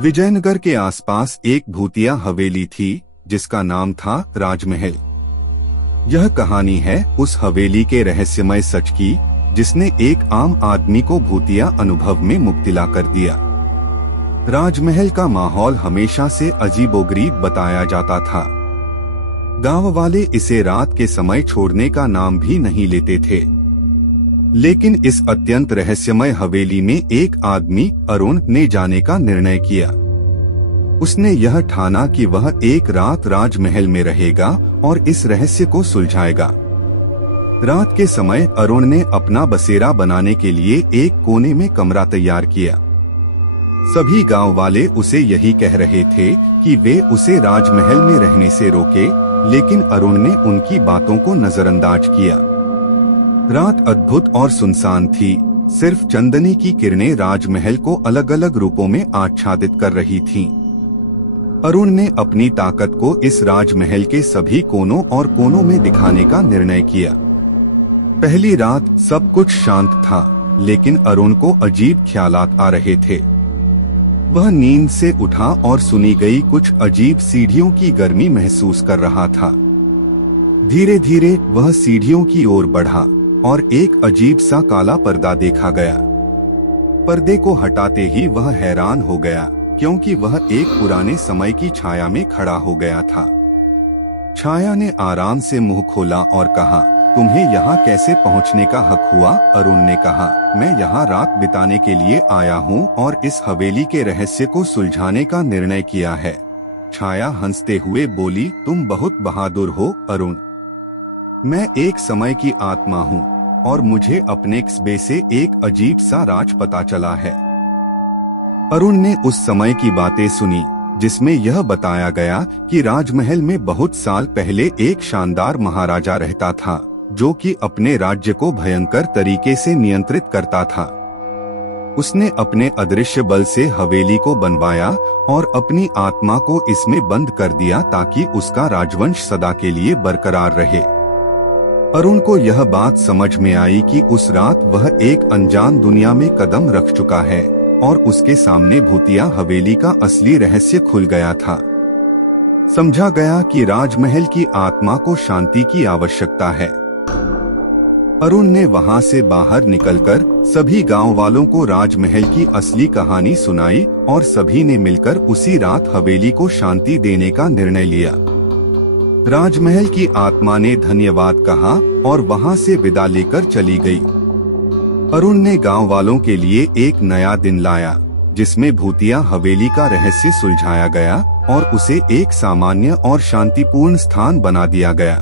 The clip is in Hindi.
विजयनगर के आसपास एक भूतिया हवेली थी जिसका नाम था राजमहल। यह कहानी है उस हवेली के रहस्यमय सच की जिसने एक आम आदमी को भूतिया अनुभव में मुब्तला कर दिया। राजमहल का माहौल हमेशा से अजीबोगरीब बताया जाता था। गांव वाले इसे रात के समय छोड़ने का नाम भी नहीं लेते थे। लेकिन इस अत्यंत रहस्यमय हवेली में एक आदमी अरुण ने जाने का निर्णय किया। उसने यह ठाना कि वह एक रात राजमहल में रहेगा और इस रहस्य को सुलझाएगा। रात के समय अरुण ने अपना बसेरा बनाने के लिए एक कोने में कमरा तैयार किया। सभी गांव वाले उसे यही कह रहे थे कि वे उसे राजमहल में रहने से रोके, लेकिन अरुण ने उनकी बातों को नजरअंदाज किया। रात अद्भुत और सुनसान थी। सिर्फ चंदनी की किरणें राजमहल को अलग अलग रूपों में आच्छादित कर रही थीं। अरुण ने अपनी ताकत को इस राजमहल के सभी कोनों और कोनों में दिखाने का निर्णय किया। पहली रात सब कुछ शांत था, लेकिन अरुण को अजीब ख्यालात आ रहे थे। वह नींद से उठा और सुनी गई कुछ अजीब सीढ़ियों की गर्मी महसूस कर रहा था। धीरे धीरे वह सीढ़ियों की ओर बढ़ा और एक अजीब सा काला पर्दा देखा गया। पर्दे को हटाते ही वह हैरान हो गया, क्योंकि वह एक पुराने समय की छाया में खड़ा हो गया था। छाया ने आराम से मुंह खोला और कहा, तुम्हें यहाँ कैसे पहुँचने का हक हुआ? अरुण ने कहा, मैं यहाँ रात बिताने के लिए आया हूँ और इस हवेली के रहस्य को सुलझाने का निर्णय किया है। छाया हंसते हुए बोली, तुम बहुत बहादुर हो अरुण। मैं एक समय की आत्मा हूँ और मुझे अपने कस्बे से एक अजीब सा राज पता चला है। अरुण ने उस समय की बातें सुनी जिसमें यह बताया गया कि राजमहल में बहुत साल पहले एक शानदार महाराजा रहता था, जो कि अपने राज्य को भयंकर तरीके से नियंत्रित करता था। उसने अपने अदृश्य बल से हवेली को बनवाया और अपनी आत्मा को इसमें बंद कर दिया ताकि उसका राजवंश सदा के लिए बरकरार रहे। अरुण को यह बात समझ में आई कि उस रात वह एक अनजान दुनिया में कदम रख चुका है और उसके सामने भूतिया हवेली का असली रहस्य खुल गया था। समझा गया कि राजमहल की आत्मा को शांति की आवश्यकता है। अरुण ने वहां से बाहर निकलकर सभी गांव वालों को राजमहल की असली कहानी सुनाई और सभी ने मिलकर उसी रात हवेली को शांति देने का निर्णय लिया। राजमहल की आत्मा ने धन्यवाद कहा और वहां से विदा लेकर चली गई। अरुण ने गांव वालों के लिए एक नया दिन लाया, जिसमें भूतिया हवेली का रहस्य सुलझाया गया और उसे एक सामान्य और शांतिपूर्ण स्थान बना दिया गया।